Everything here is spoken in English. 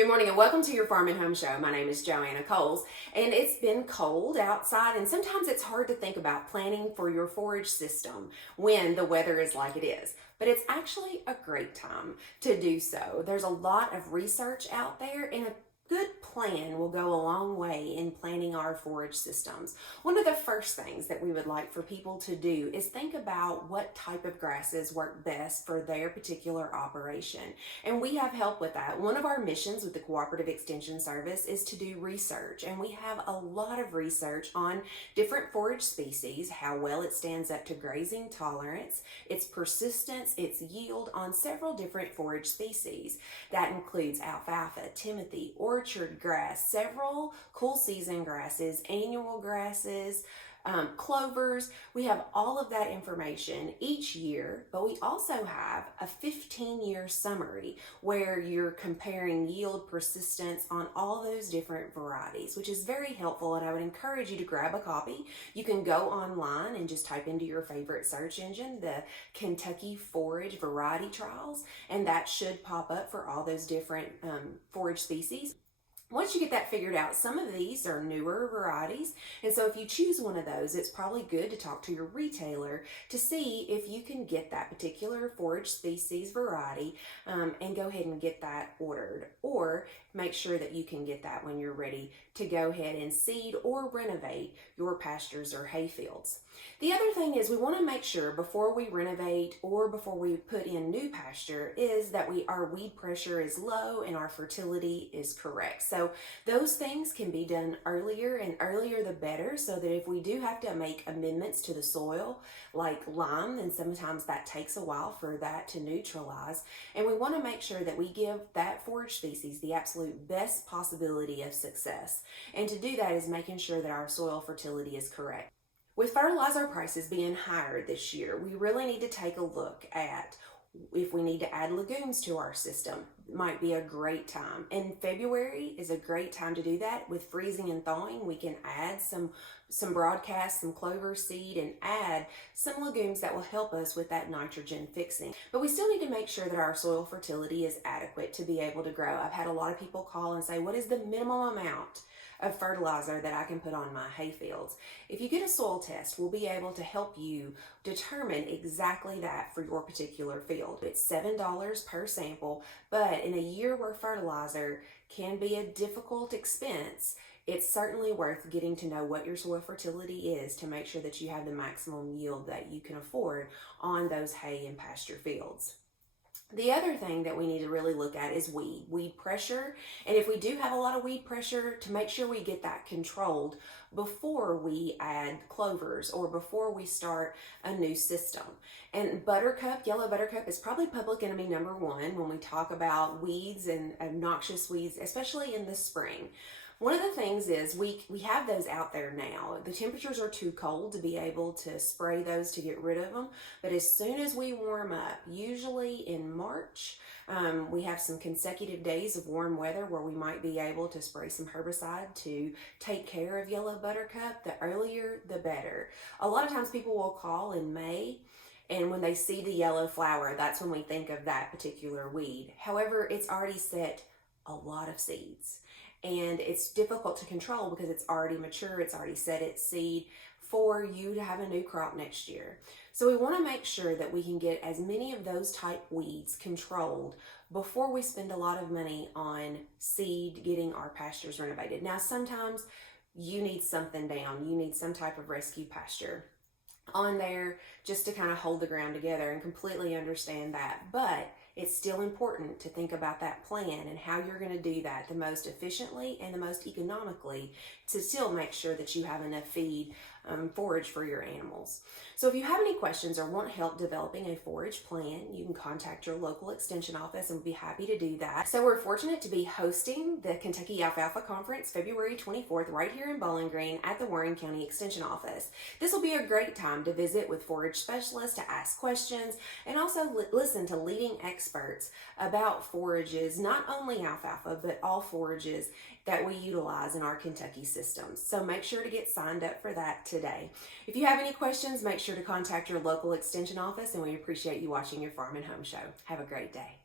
Good morning and welcome to your Farm and Home Show. My name is Joanna Coles, and it's been cold outside, and sometimes it's hard to think about planning for your forage system when the weather is like it is. But it's actually a great time to do so. There's a lot of research out there, and a good plan will go a long way in planning our forage systems. One of the first things that we would like for people to do is think about what type of grasses work best for their particular operation. And we have help with that. One of our missions with the Cooperative Extension Service is to do research, and we have a lot of research on different forage species, how well it stands up to grazing tolerance, its persistence, its yield on several different forage species. That includes alfalfa, timothy, orchard grass, several cool season grasses, annual grasses, clovers. We have all of that information each year, but we also have a 15-year summary where you're comparing yield, persistence on all those different varieties, which is very helpful, and I would encourage you to grab a copy. You can go online and just type into your favorite search engine the Kentucky Forage Variety Trials, and that should pop up for all those different forage species. Once you get that figured out, some of these are newer varieties, and so if you choose one of those, it's probably good to talk to your retailer to see if you can get that particular forage species variety and go ahead and get that ordered, or make sure that you can get that when you're ready to go ahead and seed or renovate your pastures or hay fields. The other thing is we want to make sure before we renovate or before we put in new pasture is that our weed pressure is low and our fertility is correct. So those things can be done earlier, and earlier the better, so that if we do have to make amendments to the soil like lime, then sometimes that takes a while for that to neutralize, and we want to make sure that we give that forage species the absolute best possibility of success. And to do that is making sure that our soil fertility is correct. With fertilizer prices being higher this year, we really need to take a look at if we need to add legumes to our system. It might be a great time. And February is a great time to do that. With freezing and thawing, we can add some broadcast, some clover seed, and add some legumes that will help us with that nitrogen fixing. But we still need to make sure that our soil fertility is adequate to be able to grow. I've had a lot of people call and say, what is the minimum amount of fertilizer that I can put on my hay fields? If you get a soil test, we'll be able to help you determine exactly that for your particular field. It's $7 per sample, but in a year where fertilizer can be a difficult expense, it's certainly worth getting to know what your soil fertility is to make sure that you have the maximum yield that you can afford on those hay and pasture fields. The other thing that we need to really look at is weed pressure. And if we do have a lot of weed pressure, to make sure we get that controlled before we add clovers or before we start a new system. And buttercup, yellow buttercup, is probably public enemy number one when we talk about weeds and noxious weeds, especially in the spring. One of the things is we have those out there now. The temperatures are too cold to be able to spray those to get rid of them. But as soon as we warm up, usually in March, we have some consecutive days of warm weather where we might be able to spray some herbicide to take care of yellow buttercup. The earlier, the better. A lot of times people will call in May, and when they see the yellow flower, that's when we think of that particular weed. However, it's already set a lot of seeds, and it's difficult to control because it's already mature, it's already set its seed for you to have a new crop next year. So we want to make sure that we can get as many of those type weeds controlled before we spend a lot of money on seed, getting our pastures renovated. Now, sometimes you need something down, you need some type of rescue pasture on there just to kind of hold the ground together, and completely understand that. But it's still important to think about that plan and how you're going to do that the most efficiently and the most economically to still make sure that you have enough feed, forage for your animals. So if you have any questions or want help developing a forage plan, you can contact your local extension office, and we'll be happy to do that. So we're fortunate to be hosting the Kentucky Alfalfa Conference February 24th right here in Bowling Green at the Warren County Extension Office. This will be a great time to visit with forage specialists, to ask questions, and also listen to leading experts about forages, not only alfalfa, but all forages that we utilize in our Kentucky systems. So make sure to get signed up for that today. If you have any questions, make sure to contact your local extension office, and we appreciate you watching your Farm and Home Show. Have a great day.